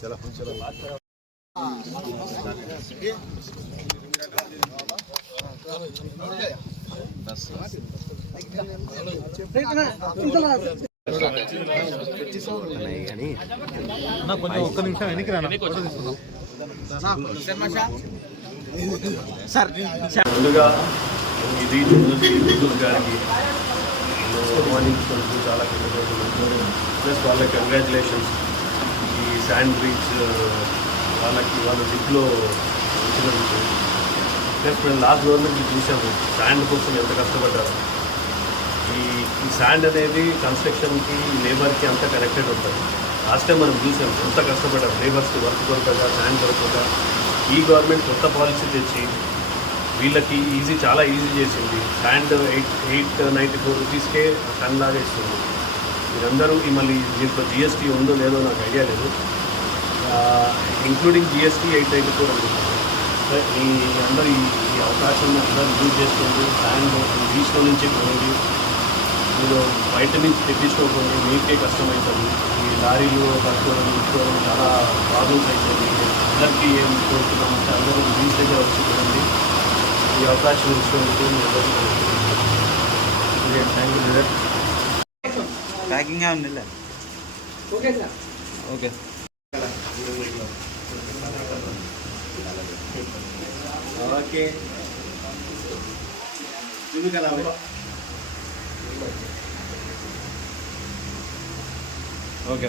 चलो चलो కొంచెం ఒక్క నిమిషం వెనక్కి రానా ముందుగా ఇది గారికి మార్నింగ్ చాలా ప్లస్ వాళ్ళకి కంగ్రాచులేషన్స్. ఈ శాండ్ బ్రిడ్జ్ వాళ్ళకి వాళ్ళ దిక్కులో వచ్చినందుకు ప్లస్ మేము లాస్ట్ గవర్నమెంట్కి చూసాము శాండ్ కోసం ఎంత కష్టపడ్డారు. ఈ శాండ్ అనేది కన్స్ట్రక్షన్కి లేబర్కి అంతా కనెక్టెడ్ ఉంటుంది. లాస్ట్ టైం మనం చూసాం ఎంత కష్టపడ్డారు లేబర్స్కి వర్క్ దొరకగా శాండ్ దొరకగా. ఈ గవర్నమెంట్ కొత్త పాలసీ తెచ్చి వీళ్ళకి చాలా ఈజీ చేసింది. శాండ్ 894 రూపీస్కే టన్ లాగా ఇస్తుంది. మీరందరూ మళ్ళీ దీంట్లో జిఎస్టీ ఉందో లేదో నాకు ఐడియా లేదు. ఇంక్లూడింగ్ జిఎస్టీ 894 అనుకుంటున్నాను. ఈ అందరూ ఈ అవకాశాన్ని అందరూ యూజ్ చేసుకుంటూ శాండ్ బీచ్లో నుంచి కొనండి. మీరు బయట నుంచి తెప్పించుకోకండి, మీకే కష్టమవుతుంది. ఈ లారీలు పట్టుకోవడం ఇంచుకోవడం చాలా ప్రాబ్లమ్స్ అవుతుంది. అందరికీ ఏం కోరుతున్నాం అంటే అందరూ బీచ్ దగ్గర వచ్చి కొనండి. ఈ అవకాశం ఇచ్చినందుకు మీ అందరికీ థ్యాంక్ యూ బ్రదర్. ప్యాకింగ్ ఉంది. Okay sir. Okay okay okay